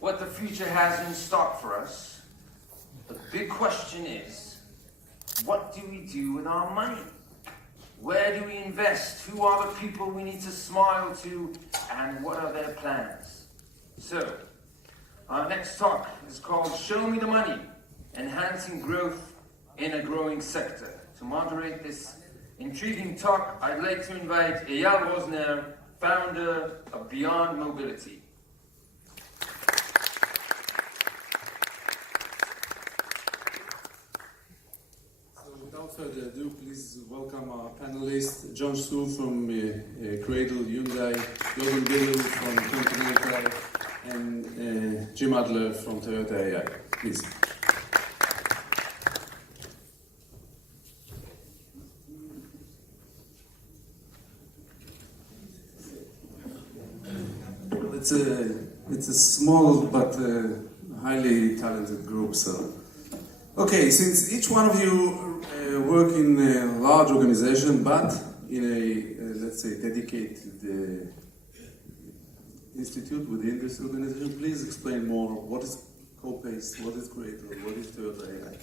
what the future has in stock for us. The big question is, what do we do with our money? Where do we invest? Who are the people we need to smile to? And what are their plans? So, our next talk is called Show Me the Money, Enhancing Growth in a Growing Sector. To moderate this intriguing talk, I'd like to invite Eyal Rosner, founder of Beyond Mobility. Without further ado, please welcome our panelists, John Su from CRADLE, Hyundai, Bilo from Continental, and Jim Adler from Toyota Eyal. Please. It's a small but highly talented group. So, okay, since each one of you work in a large organization, but in a let's say dedicated institute within this organization, please explain more. What is CoPace? What is CRADLE? What is Toyota Eyal?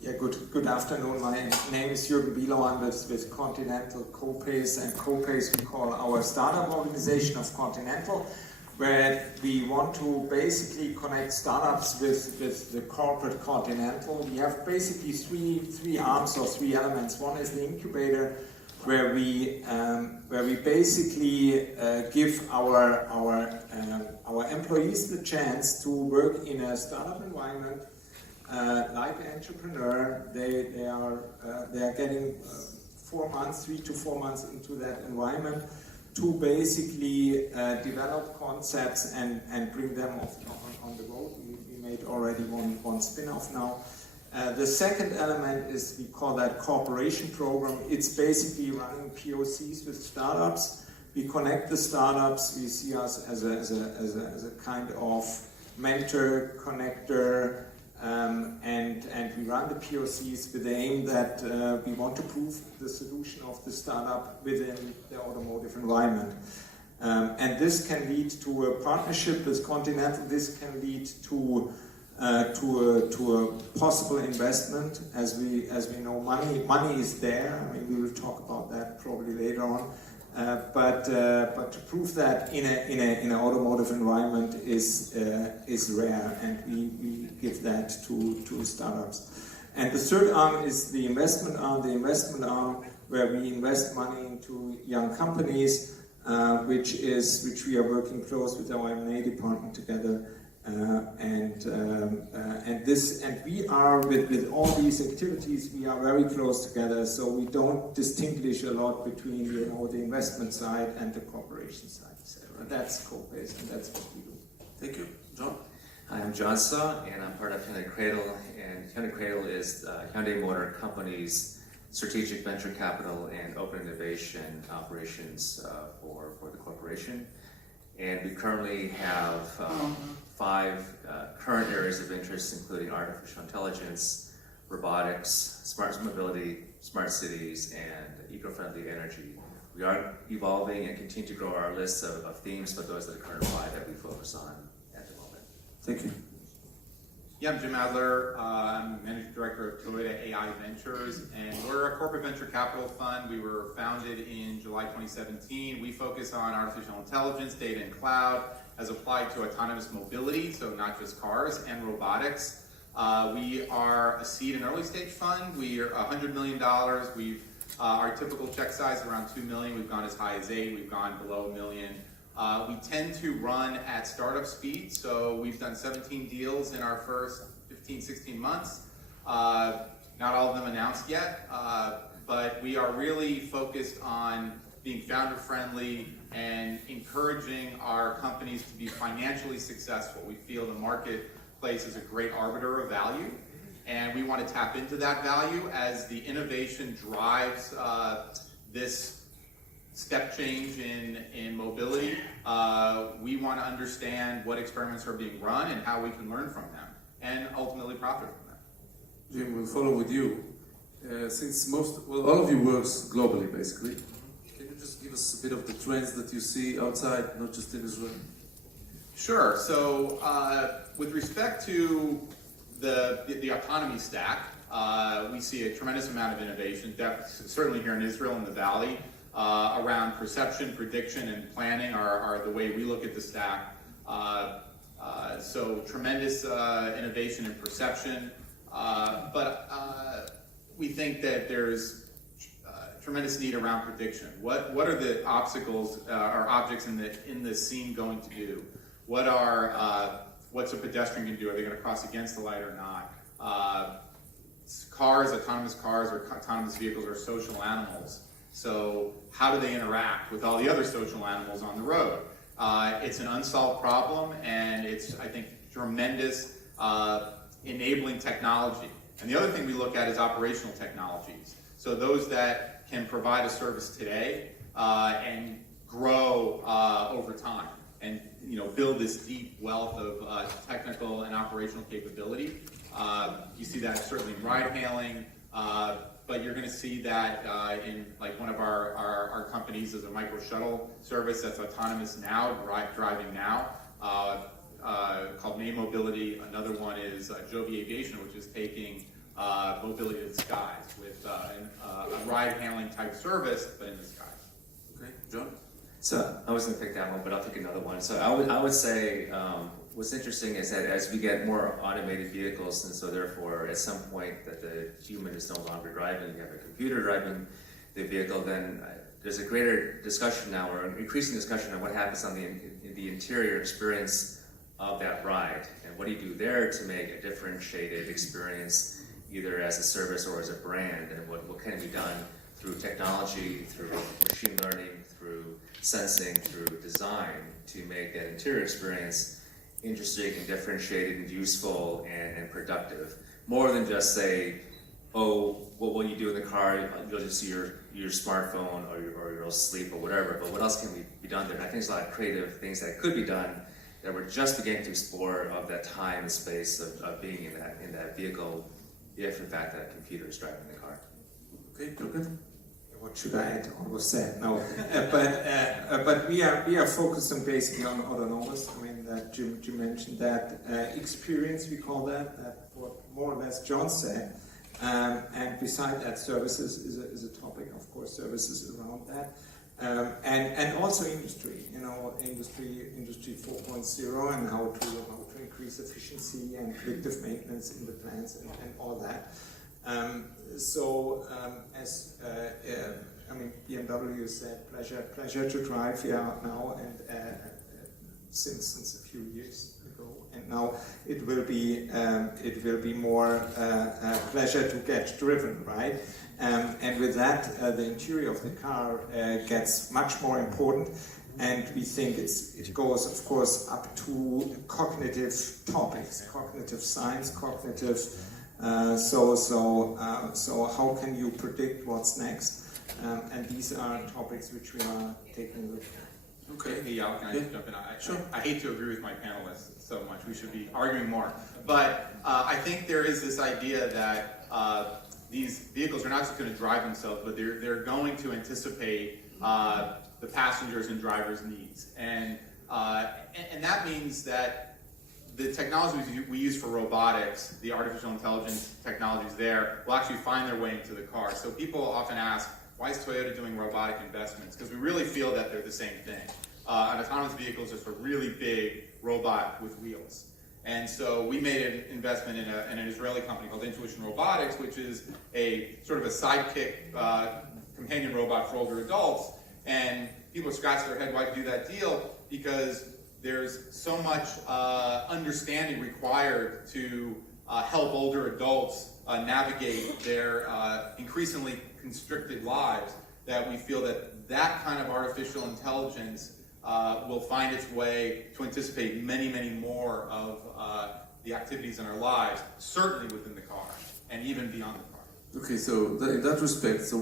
Yeah, good afternoon. My name is Juergen Bilo. I'm with Continental CoPace, and CoPace we call our startup organization of Continental, where we want to basically connect startups with the corporate Continental. We have basically three arms or three elements. One is the incubator, where we basically give our employees the chance to work in a startup environment. Like an entrepreneur, they are getting 4 months, 3 to 4 months into that environment to basically develop concepts and bring them on the road. We made already one spin-off now. The second element is, we call that cooperation program. It's basically running POCs with startups. We connect the startups. We see us as a kind of mentor, connector, and we run the POCs with the aim that we want to prove the solution of the startup within the automotive environment. And this can lead to a partnership with Continental. This can lead to a possible investment. As we know, money is there. I mean, we will talk about that probably later on. But to prove that in an automotive environment is rare, and we give that to startups. And the third arm is the investment arm. The investment arm, where we invest money into young companies, which we are working close with our M&A department together. And we are with all these activities, we are very close together, so we don't distinguish a lot between the investment side and the corporation side. So that's CoPace, and that's what we do. Thank you, John. Hi, I'm John Sa, and I'm part of Hyundai CRADLE, and Hyundai CRADLE is Hyundai Motor Company's strategic venture capital and open innovation operations for the corporation. And we currently have 5 current areas of interest, including artificial intelligence, robotics, smart mobility, smart cities, and eco-friendly energy. We are evolving and continue to grow our list of themes, but those are the current 5 that we focus on at the moment. Thank you. Yeah, I'm Jim Adler. I'm Managing Director of Toyota AI Ventures, and we're a corporate venture capital fund. We were founded in July 2017. We focus on artificial intelligence, data and cloud, as applied to autonomous mobility, so not just cars, and robotics. We are a seed and early stage fund. We are $100 million. Our typical check size is around $2 million. We've gone as high as $8 million. We've gone below $1 million. We tend to run at startup speed, so we've done 17 deals in our first 15, 16 months. Not all of them announced yet, but we are really focused on being founder friendly and encouraging our companies to be financially successful. We feel the marketplace is a great arbiter of value, and we want to tap into that value as the innovation drives this step change in mobility. We want to understand what experiments are being run and how we can learn from them and ultimately profit from them. Jim, we'll follow with you. Since all of you works globally, basically, can you just give us a bit of the trends that you see outside, not just in Israel? Sure. So with respect to the autonomy stack, we see a tremendous amount of innovation, certainly here in Israel in the Valley, around perception, prediction, and planning are the way we look at the stack. So tremendous innovation in perception, but we think that there's tremendous need around prediction. What are the obstacles or objects in the scene going to do? What's a pedestrian going to do? Are they going to cross against the light or not? Autonomous cars or autonomous vehicles are social animals. So how do they interact with all the other social animals on the road? It's an unsolved problem, and it's, I think, tremendous enabling technology. And the other thing we look at is operational technologies. So those that can provide a service today and grow over time, and build this deep wealth of technical and operational capability. You see that certainly in ride-hailing, but you're going to see that in like one of our companies is a micro shuttle service that's autonomous now, driving now, called May Mobility. Another one is Joby Aviation, which is taking mobility to the skies with a ride-hailing type service, but in the skies. Okay, John? So I was going to pick that one, but I'll take another one. So I would say what's interesting is that as we get more automated vehicles, and so therefore at some point that the human is no longer driving, you have a computer driving the vehicle, then there's a greater discussion now, or an increasing discussion on what happens on the interior experience of that ride, and what do you do there to make a differentiated experience, either as a service or as a brand, and what can be done through technology, through machine learning, through sensing, through design, to make that interior experience interesting and differentiated and useful and productive. More than just say, oh, what will you do in the car? You'll just see your smartphone or you'll sleep or whatever, but what else can be done there? And I think there's a lot of creative things that could be done that we're just beginning to explore of that time and space of being in that vehicle, if in fact that computer is driving the car. Okay, Juergen? What should I add? Almost said no, but we are focusing basically on autonomous. I mean, that Jim mentioned that experience, we call that what more or less John said, and beside that, services is a topic, of course, services around that, and also industry. Industry 4.0 and how to increase efficiency and predictive maintenance in the plants and all that. BMW said pleasure to drive here now, and since a few years ago, and now it will be more pleasure to get driven, right? And with that, the interior of the car gets much more important, and we think it goes, of course, up to cognitive topics, cognitive science, cognitive. So how can you predict what's next? And these are topics which we are taking a look at. Okay. Hey, Eyal, can I just jump in? Sure. I hate to agree with my panelists so much. We should be arguing more. But I think there is this idea that these vehicles are not just going to drive themselves, but they're going to anticipate the passengers and drivers' needs. And that means that the technologies we use for robotics, the artificial intelligence technologies there, will actually find their way into the car. So people often ask, why is Toyota doing robotic investments? Because we really feel that they're the same thing. An autonomous vehicle is just a really big robot with wheels. And so we made an investment in an Israeli company called Intuition Robotics, which is a sort of a sidekick companion robot for older adults. And people scratch their head, why do that deal? Because there's so much understanding required to help older adults navigate their increasingly constricted lives, that we feel that kind of artificial intelligence will find its way to anticipate many, many more of the activities in our lives, certainly within the car and even beyond the car. Okay, so in that respect,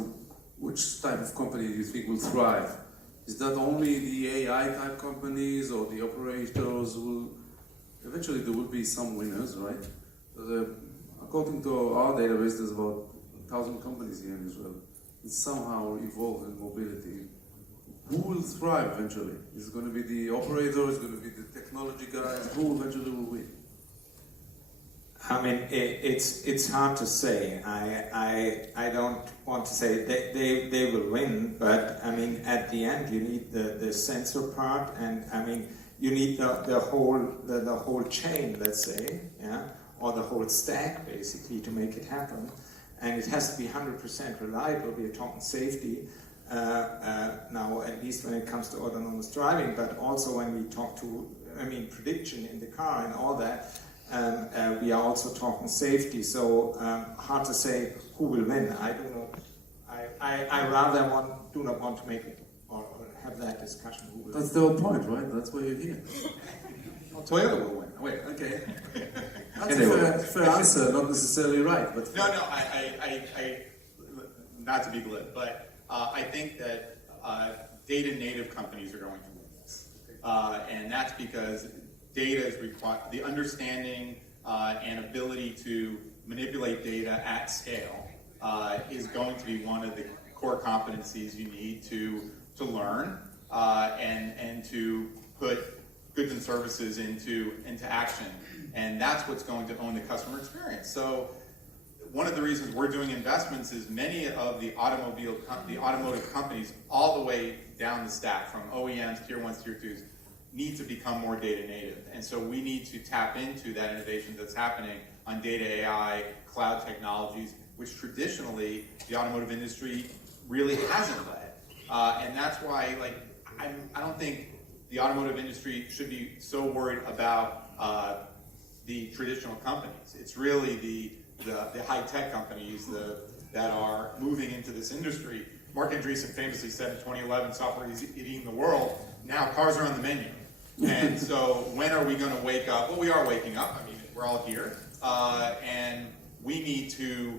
which type of company do you think will thrive? Is that only the AI type companies or the operators? Eventually there will be some winners, right? According to our database, there's about 1,000 companies here in Israel. It's somehow evolved in mobility. who will thrive eventually? Is it going to be the operator? Is it going to be the technology guys? Who eventually will win? I mean, it's hard to say. I don't want to say they will win, but I mean, at the end, you need the sensor part, and I mean, you need the whole chain, let's say, yeah, or the whole stack basically to make it happen, and it has to be 100% reliable. We're talking safety now, at least when it comes to autonomous driving, but also when we talk to, I mean, prediction in the car and all that. We are also talking safety, so hard to say who will win. I do not. I rather do not want to make it or have that discussion. Who will That's the whole point, right? That's why you're here. Well, Toyota will win. Wait, okay. That's a fair answer, not necessarily right, but No, I not to be glib, but I think that data native companies are going to win this, and that's because data is required. The understanding and ability to manipulate data at scale is going to be one of the core competencies you need to learn and to put goods and services into action. And that's what's going to own the customer experience. So one of the reasons we're doing investments is many of the automotive companies all the way down the stack, from OEMs, tier 1s, tier 2s, need to become more data native. And so we need to tap into that innovation that's happening on data AI, cloud technologies, which traditionally the automotive industry really hasn't led. And that's why, like, I don't think the automotive industry should be so worried about the traditional companies. It's really the high-tech companies that are moving into this industry. Mark Andreessen famously said in 2011, software is eating the world. Now cars are on the menu. And so when are we going to wake up? Well, we are waking up. I mean, we're all here. And we need to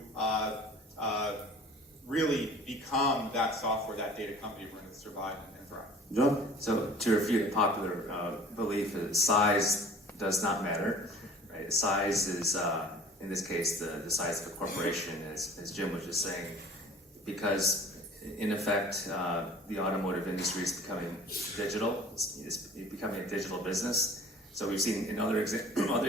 really become that software, that data company we're going to survive and thrive. John? So to refute a popular belief, size does not matter. Right? Size is, in this case, the size of a corporation, as Jim was just saying, because in effect, the automotive industry is becoming digital. It's becoming a digital business. So we've seen in other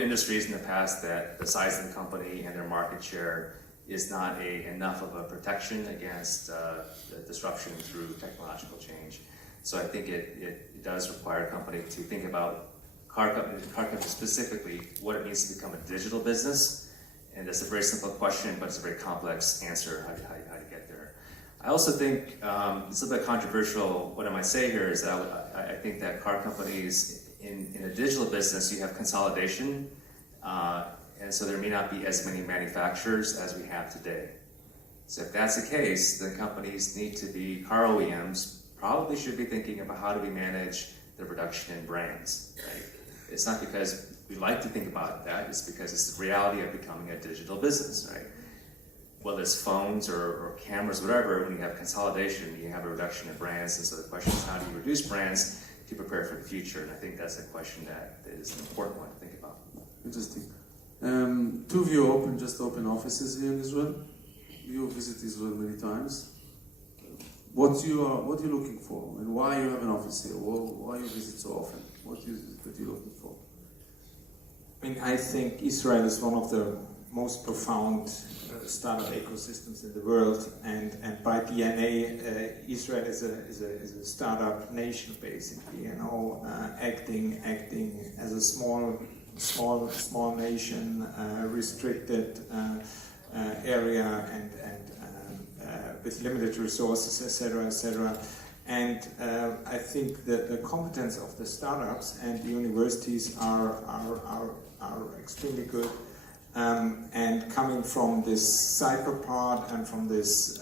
industries in the past that the size of the company and their market share is not enough of a protection against the disruption through technological change. So I think it does require a company to think about car companies specifically, what it means to become a digital business. And that's a very simple question, but it's a very complex answer, how to get there. I also think it's a bit controversial. What I might say here is that I think that car companies in a digital business, you have consolidation, and so there may not be as many manufacturers as we have today. So if that's the case, then companies need to be, car OEMs probably should be thinking about how do we manage the production in brands, right? It's not because we like to think about that, it's because it's the reality of becoming a digital business, right? Whether it's phones or cameras, whatever, when you have consolidation, you have a reduction in brands, and so the question is how do you reduce brands to prepare for the future? And I think that's a question that is an important one to think about. Interesting. Two of you just opened offices here in Israel. You visit Israel many times. What you looking for, and why you have an office here? Why you visit so often? What is it that you're looking for? I mean, I think Israel is one of the most profound startup ecosystems in the world, and by DNA, Israel is a startup nation, basically. You know, acting as a small nation, restricted area, and with limited resources, etc., etc. And I think that the competence of the startups and the universities are extremely good. And coming from this cyber part and from this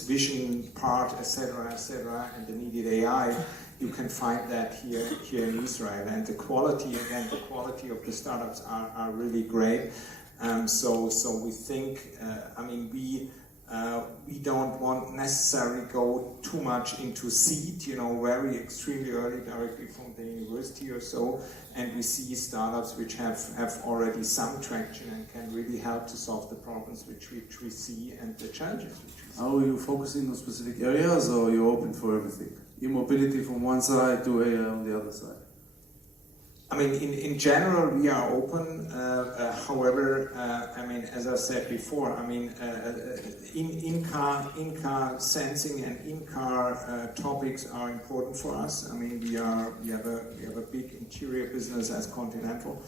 vision part, etc., and the needed AI, you can find that here in Israel. And the quality of the startups are really great. So we think, we don't want necessarily go too much into seed, very extremely early, directly from the university or so, and we see startups which have already some traction and can and really help to solve the problems which we see and the challenges which we see. Are you focusing on specific areas, or are you open for everything? E-mobility from one side to AI on the other side? I mean, in general, we are open. However, I mean, as I said before, I mean, in-car sensing and in-car topics are important for us. I mean, we have a big interior business as Continental.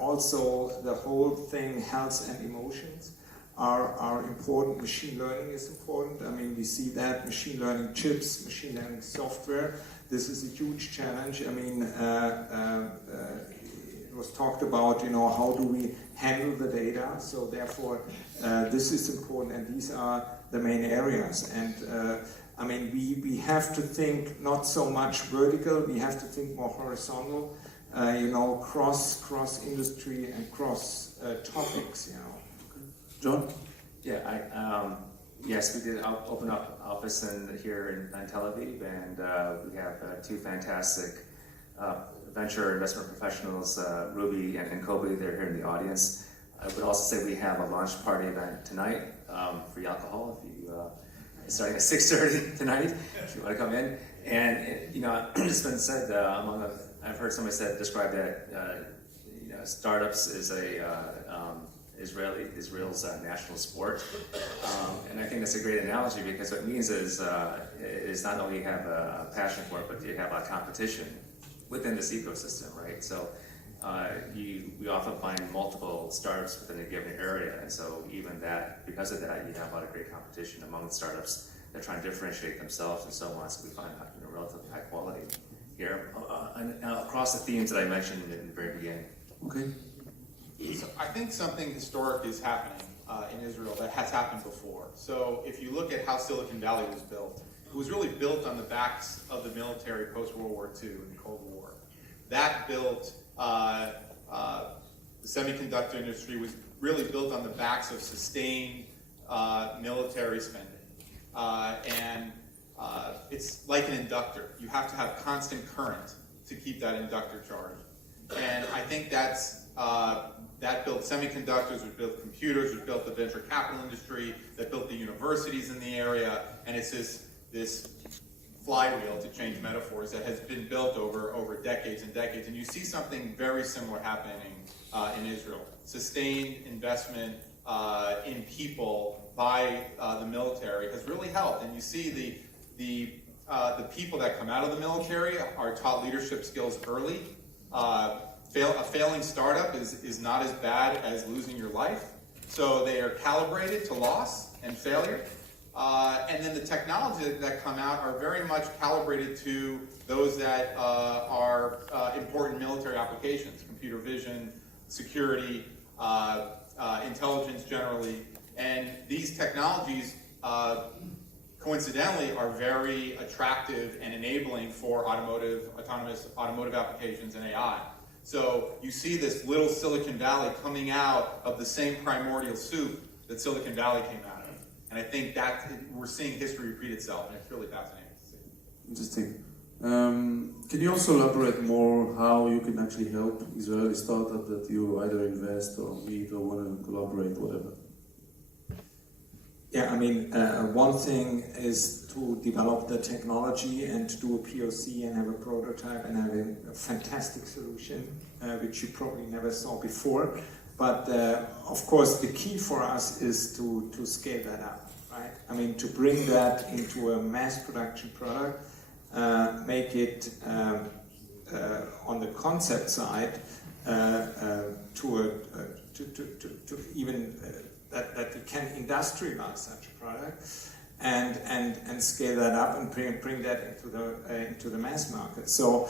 Also, the whole thing, health and emotions, are important. Machine learning is important. I mean, we see that machine learning chips, machine learning software. This is a huge challenge. I mean, it was talked about, you know, how do we handle the data? So therefore, this is important, and these are the main areas. And I mean, we have to think not so much vertical. We have to think more horizontal. You know, cross industry and cross topics. You know. John? Yeah, yes, we did open up office here in Tel Aviv, and we have two fantastic venture investment professionals, Ruby and Kobe. They're here in the audience. I would also say we have a launch party event tonight, free alcohol if you starting at 6:30 tonight if you want to come in. And you know, it's been said I've heard somebody describe that you know, startups is Israel's national sport, and I think that's a great analogy, because what it means is not only you have a passion for it, but you have a competition within this ecosystem, right? So we often find multiple startups within a given area, and so even that, because of that, you have a lot of great competition among the startups that try and differentiate themselves and so on. So we find relatively high quality here across the themes that I mentioned in the very beginning. Okay. So I think something historic is happening in Israel that has happened before. So if you look at how Silicon Valley was built, it was really built on the backs of the military post-World War II and the Cold War. That built, the semiconductor industry was really built on the backs of sustained military spending. It's like an inductor. You have to have constant current to keep that inductor charged. And I think that built semiconductors, which built computers, which built the venture capital industry, that built the universities in the area, and it's this flywheel, to change metaphors, that has been built over decades and decades. And you see something very similar happening in Israel. Sustained investment in people by the military has really helped. And you see the people that come out of the military are taught leadership skills early. A failing startup is not as bad as losing your life. So they are calibrated to loss and failure. And then the technologies that come out are very much calibrated to those that are important military applications: computer vision, security, intelligence generally. And these technologies, coincidentally, are very attractive and enabling for autonomous automotive applications and AI. So you see this little Silicon Valley coming out of the same primordial soup that Silicon Valley came out of. And I think that we're seeing history repeat itself, and it's really fascinating to see. Interesting. Can you also elaborate more how you can actually help Israeli startup that you either invest or meet or want to collaborate, whatever? Yeah, I mean, one thing is to develop the technology and to do a POC and have a prototype and have a fantastic solution, which you probably never saw before. But of course, the key for us is to scale that up, right? I mean, to bring that into a mass production product, make it on the concept side to even that we can industrialize such a product and scale that up and bring that into the mass market. So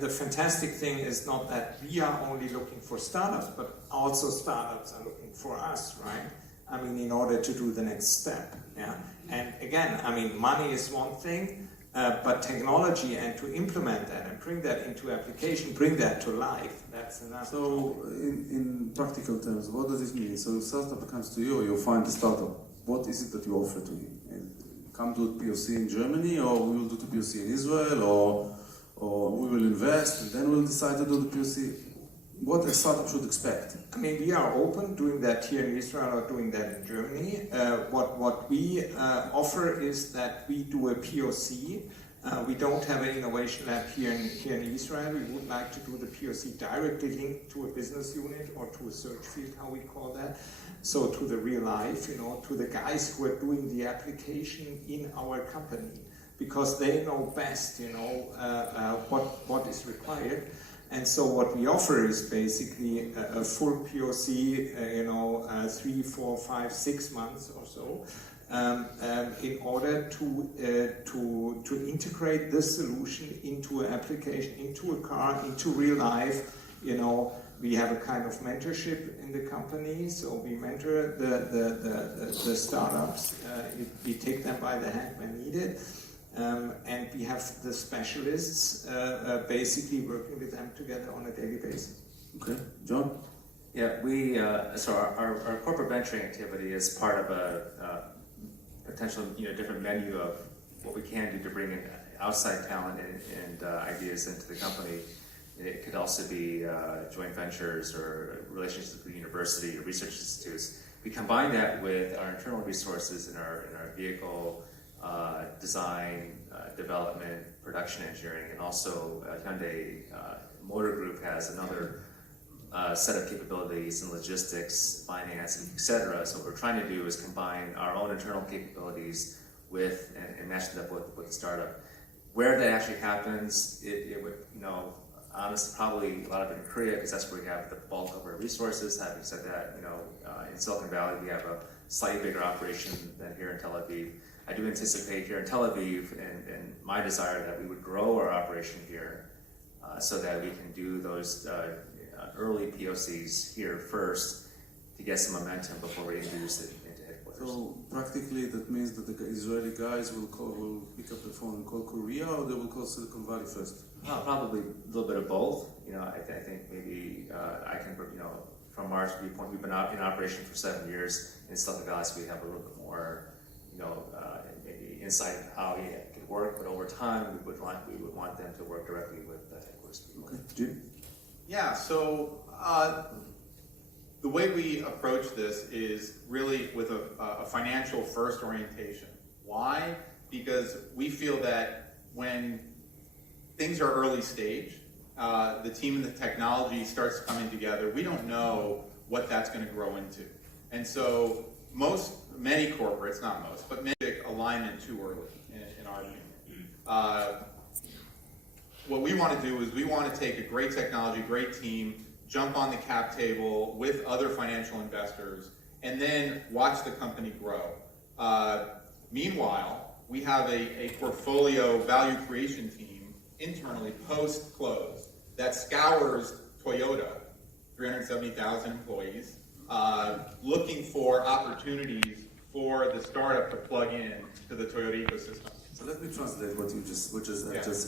the fantastic thing is not that we are only looking for startups, but also startups are looking for us, right? I mean, in order to do the next step. Yeah. And again, I mean, money is one thing, but technology and to implement that and bring that into application, bring that to life, that's another. So, in practical terms, what does this mean? So, a startup comes to you, you find a startup. What is it that you offer to him? And come to a POC in Germany, or we will do the POC in Israel, or we will invest and then we'll decide to do the POC. what a startup should expect? I mean, we are open doing that here in Israel or doing that in Germany. What we offer is that we do a POC. We don't have an innovation lab here in Israel. We would like to do the POC directly linked to a business unit or to a search field, how we call that. So to the real life, to the guys who are doing the application in our company, because they know best, what is required. And so what we offer is basically a full POC, 3, 4, 5, 6 months or so, in order to integrate this solution into an application, into a car, into real life. We have a kind of mentorship in the company, so we mentor the startups. We take them by the hand when needed. And we have the specialists basically working with them together on a daily basis. Okay, John? Yeah, so our corporate venturing activity is part of a potential different menu of what we can do to bring in outside talent and ideas into the company. It could also be joint ventures or relationships with the university or research institutes. We combine that with our internal resources in our vehicle design, development, production engineering, and also Hyundai Motor Group has another set of capabilities in logistics, finance, etc. So what we're trying to do is combine our own internal capabilities with and match them up with the startup. Where that actually happens, it would, honestly, probably a lot of it in Korea, because that's where we have the bulk of our resources. Having said that, in Silicon Valley, we have a slightly bigger operation than here in Tel Aviv. I do anticipate here in Tel Aviv, and my desire that we would grow our operation here so that we can do those early POCs here first to get some momentum before we introduce it into headquarters. So practically that means that the Israeli guys will pick up the phone and call Korea, or they will call Silicon Valley first? Probably a little bit of both. I think maybe I can, from our viewpoint, we've been in operation for 7 years in Silicon Valley, so we have a little bit more, maybe insight into how it could work. But over time, we would want them to work directly with the headquarters people. Okay, Jim? Yeah, so the way we approach this is really with a financial first orientation. Why? Because we feel that when things are early stage, the team and the technology starts coming together, we don't know what that's going to grow into. And so many corporates, not most, but many alignment too early, in our opinion. What we want to do is we want to take a great technology, great team, jump on the cap table with other financial investors, and then watch the company grow. Meanwhile, we have a portfolio value creation team internally post-close that scours Toyota, 370,000 employees, looking for opportunities for the startup to plug in to the Toyota ecosystem. So let me translate what you just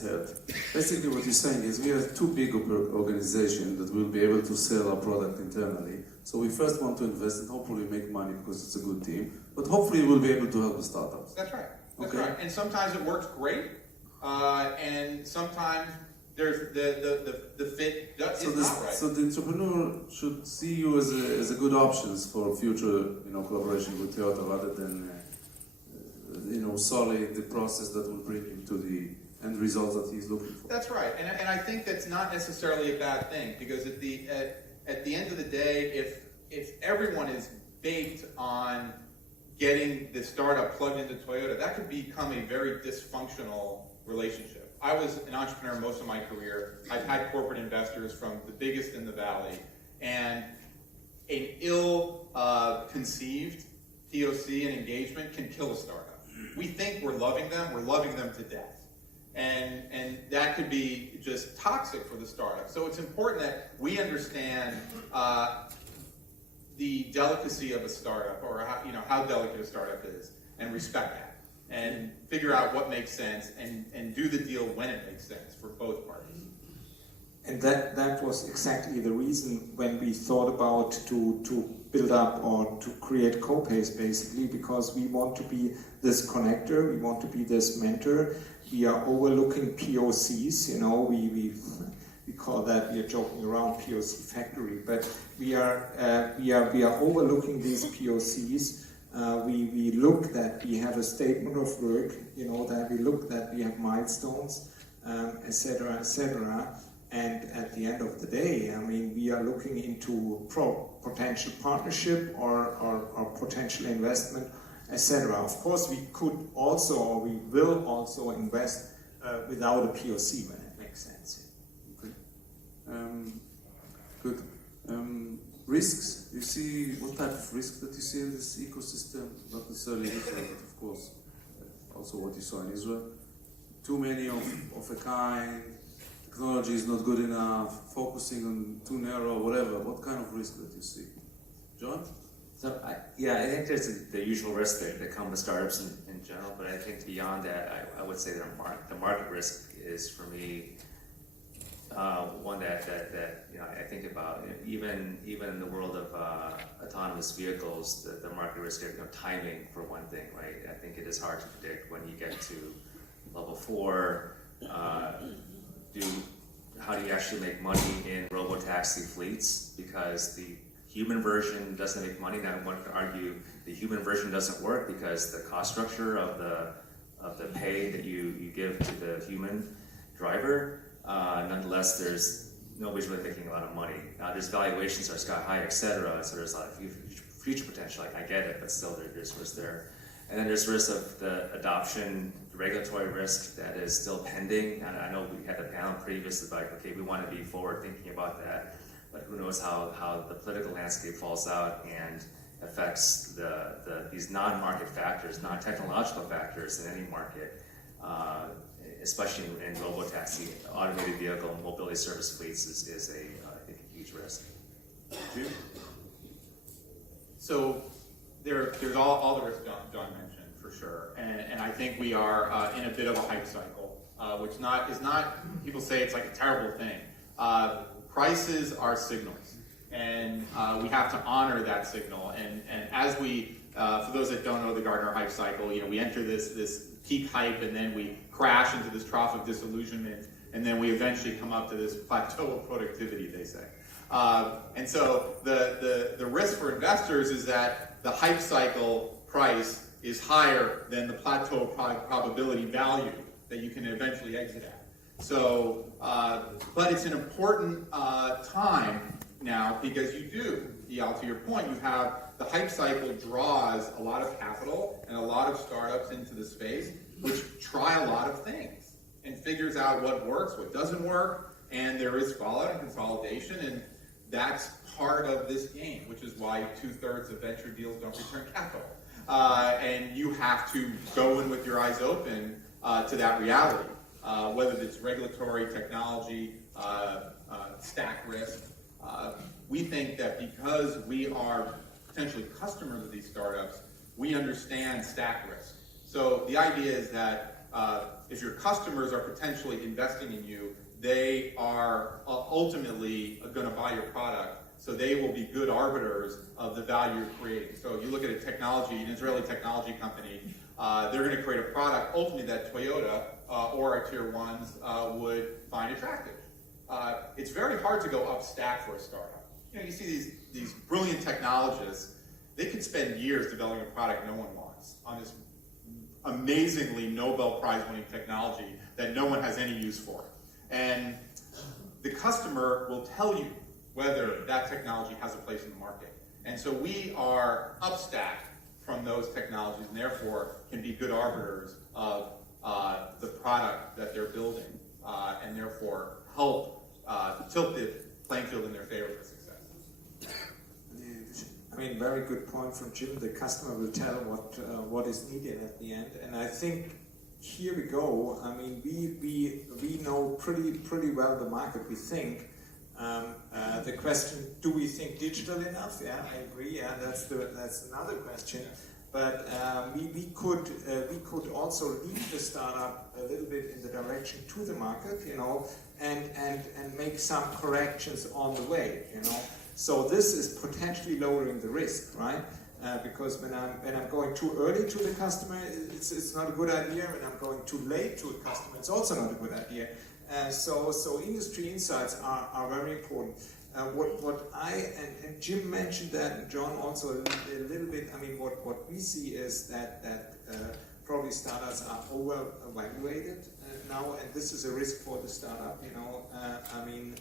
heard. Basically what you're saying is we are too big of an organization that will be able to sell our product internally. So we first want to invest and hopefully make money because it's a good team, but hopefully we'll be able to help the startups. That's right. That's right. And sometimes it works great, and sometimes there's the fit is not right. So the entrepreneur should see you as a good options for future collaboration with Toyota rather than solid the process that will bring him to the end results that he's looking for. That's right, and I think that's not necessarily a bad thing, because at the end of the day, if everyone is baked on getting the startup plugged into Toyota, that could become a very dysfunctional relationship. I was an entrepreneur most of my career. I've had corporate investors from the biggest in the valley, and an ill-conceived POC and engagement can kill a startup. We think we're loving them to death. And that could be just toxic for the startup. So it's important that we understand the delicacy of a startup, or how delicate a startup is, and respect that, and figure out what makes sense, and do the deal when it makes sense for both parties. And that was exactly the reason when we thought about to build up or to create co-pays, basically, because we want to be this connector, we want to be this mentor. We are overlooking POCs, we call that, we are joking around, POC factory, but we are overlooking these POCs. We look that we have a statement of work, that we look that we have milestones, etc., etc. And at the end of the day, I mean, we are looking into potential partnership or potential investment, etc. Of course, we could also, or we will also invest without a POC when it makes sense. Okay. Good. Risks. You see what type of risks that you see in this ecosystem? Not necessarily Israel, but of course, also what you saw in Israel. Too many of a kind. Technology is not good enough. Focusing on too narrow, whatever. What kind of risk that you see, John? So I think there's the usual risks that come with startups in general, but I think beyond that, I would say the market risk is for me one that I think about. Even in the world of autonomous vehicles, the market risk is timing for one thing, right? I think it is hard to predict when you get to level 4. How do you actually make money in robotaxi fleets? Because the human version doesn't make money. Now, one could argue the human version doesn't work because the cost structure of the pay that you give to the human driver. Nonetheless, nobody's really making a lot of money. Now, there's valuations are sky high, etc. So there's a lot of future potential. I get it, but still there's risk there. And then there's risk of the adoption, the regulatory risk that is still pending. And I know we had a panel previously about, okay, we want to be forward thinking about that, but who knows how the political landscape falls out and affects these non-market factors, non-technological factors in any market, especially in robotaxi, automated vehicle, mobility service fleets is I think a huge risk. Jim? So there's all the risks John mentioned, for sure. And I think we are in a bit of a hype cycle, which is not, people say it's like a terrible thing. Prices are signals, and we have to honor that signal. And as we, for those that don't know the Gartner hype cycle, we enter this peak hype, and then we crash into this trough of disillusionment, and then we eventually come up to this plateau of productivity, they say. And so the risk for investors is that the hype cycle price is higher than the plateau probability value that you can eventually exit at. So, but it's an important time now, because you do, Eyal, to your point, you have the hype cycle draws a lot of capital and a lot of startups into the space, which try a lot of things and figures out what works, what doesn't work, and there is fallout and consolidation, and that's part of this game, which is why 2/3 of venture deals don't return capital. And you have to go in with your eyes open to that reality, whether it's regulatory, technology, stack risk. We think that because we are potentially customers of these startups, we understand stack risk. So the idea is that if your customers are potentially investing in you, they are ultimately going to buy your product, so they will be good arbiters of the value you're creating. So you look at an Israeli technology company, they're going to create a product ultimately that Toyota or our tier ones would find attractive. It's very hard to go up stack for a startup. You see these brilliant technologists, they could spend years developing a product no one wants on this amazingly Nobel Prize winning technology that no one has any use for. And the customer will tell you whether that technology has a place in the market. And so we are upstack from those technologies, and therefore can be good arbiters of the product that they're building, and therefore help tilt the playing field in their favor for success. I mean, very good point from Jim. The customer will tell what is needed at the end, and I think here we go. I mean, we know pretty well the market. We think the question: do we think digital enough? Yeah, I agree. Yeah, that's another question. But we could also lead the startup a little bit in the direction to the market, and make some corrections on the way, So this is potentially lowering the risk, right? Because when I'm going too early to the customer, it's not a good idea. When I'm going too late to a customer, it's also not a good idea. So industry insights are very important. What and Jim mentioned that, and John also a little bit. I mean, what we see is that probably startups are over-evaluated now, and this is a risk for the startup. You know, I mean,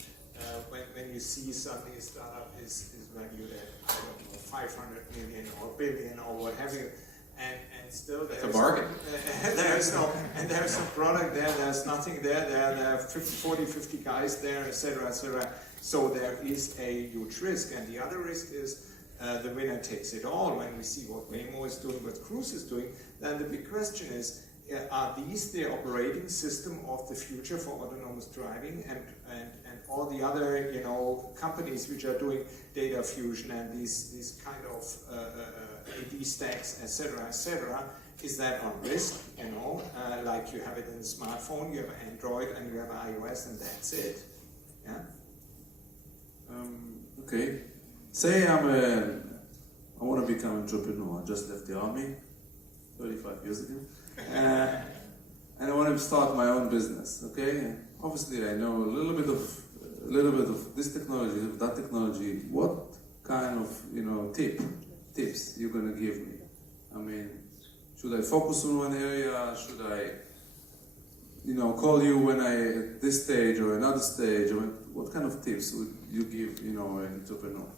when you see suddenly a startup is valued at, I don't know, 500 million or billion or what have you, and still there's a bargain. There's no product there. There's nothing there. There are 50 guys there, etc., etc. So there is a huge risk, and the other risk is the winner takes it all. When we see what Waymo is doing, what Cruise is doing, then the big question is: are these the operating system of the future for autonomous driving, and all the other companies which are doing data fusion and these kind of AD stacks, etc., etc. Is that on risk? Like you have it in a smartphone, you have Android and you have iOS, and that's it. Yeah. Okay. Say I want to become an entrepreneur. I just left the army 35 years ago, and I want to start my own business. Okay. Obviously, I know a little bit of this technology, of that technology. What kind of tips you're gonna give me? I mean, should I focus on one area? Should I call you when at this stage or another stage? Or what kind of tips would you give an entrepreneur?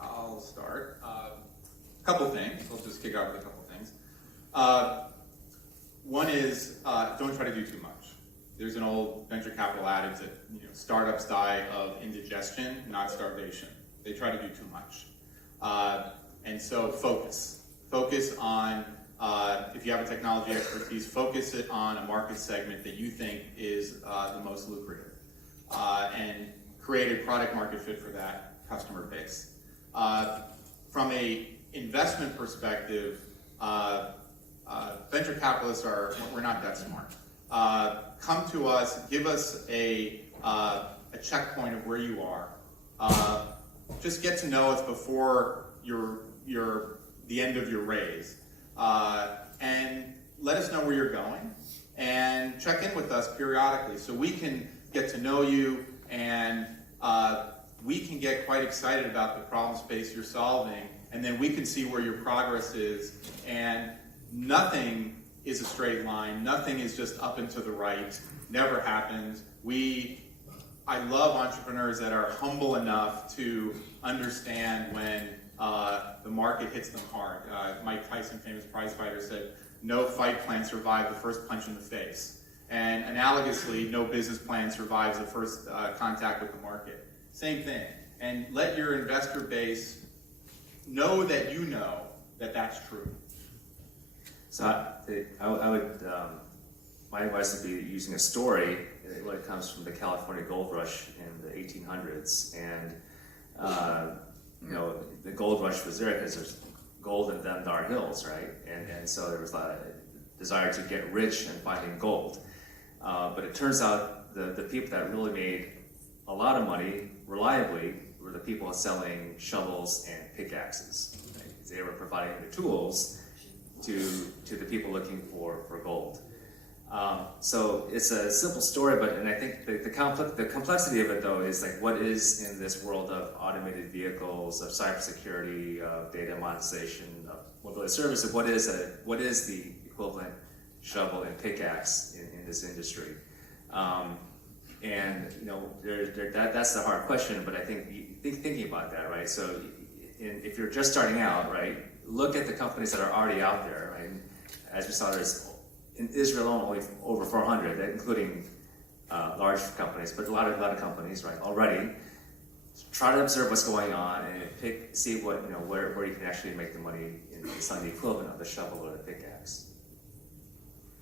I'll start. A couple things. I'll just kick off with a couple things. One is don't try to do too much. There's an old venture capital adage that startups die of indigestion, not starvation. They try to do too much, and so focus. Focus on if you have a technology expertise, focus it on a market segment that you think is the most lucrative, and create a product market fit for that customer base. From a investment perspective, venture capitalists we're not that smart. Come to us, give us a checkpoint of where you are. Just get to know us before the end of your raise, and let us know where you're going, and check in with us periodically so we can get to know you, and we can get quite excited about the problem space you're solving, and then we can see where your progress is. And nothing is a straight line. Nothing is just up and to the right. Never happens. I love entrepreneurs that are humble enough to understand when the market hits them hard. Mike Tyson, famous prize fighter, said, "No fight plan survives the first punch in the face." And analogously, no business plan survives the first contact with the market. Same thing. And let your investor base know that you know that that's true. So I would, my advice would be using a story when it comes from the California gold rush in the 1800s. And, the gold rush was there because there's gold in them dark hills, right? And so there was a desire to get rich and finding gold. But it turns out the people that really made a lot of money reliably were the people selling shovels and pickaxes. Right? They were providing the tools to the people looking for gold. So it's a simple story, and I think the complexity of it though is like what is in this world of automated vehicles, of cybersecurity, of data monetization, of mobility services. What is the equivalent shovel and pickaxe in this industry? That's the hard question. But I think thinking about that, right? So if you're just starting out, right, look at the companies that are already out there. Right? As we saw, there's in Israel only over 400, including large companies, but a lot of companies, right, already. Try to observe what's going on and see what where you can actually make the money in the equivalent of the shovel or the pickaxe.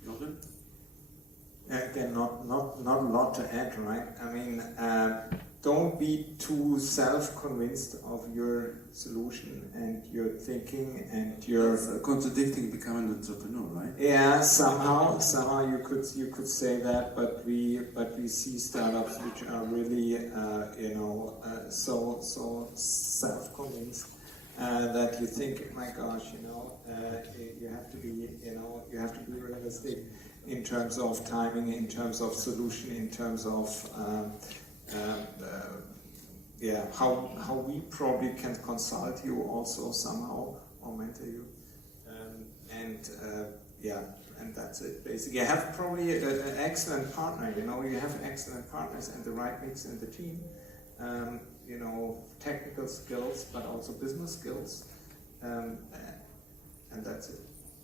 Juergen? Again, not a lot to add, right? I mean, don't be too self-convinced of your solution and your thinking and your Contradicting becoming an entrepreneur, right? Yeah, somehow you could say that, but we see startups which are really so self-convinced that you think, my gosh, you have to be realistic. in terms of timing, in terms of solution, in terms of how we probably can consult you also somehow or mentor you, and that's it. Basically, I have probably an excellent partner. You have excellent partners and the right mix in the team. Technical skills, but also business skills, and that's it.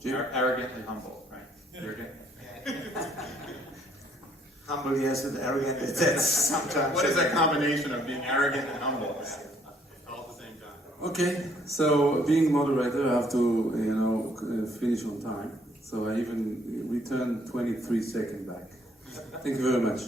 Arrogant and humble, right? Juergen? Humble, yes, and arrogant. That's sometimes. What is that combination of being arrogant and humble? All at the same time. Okay, so being moderator, I have to finish on time. So I even returned 23 seconds back. Thank you very much.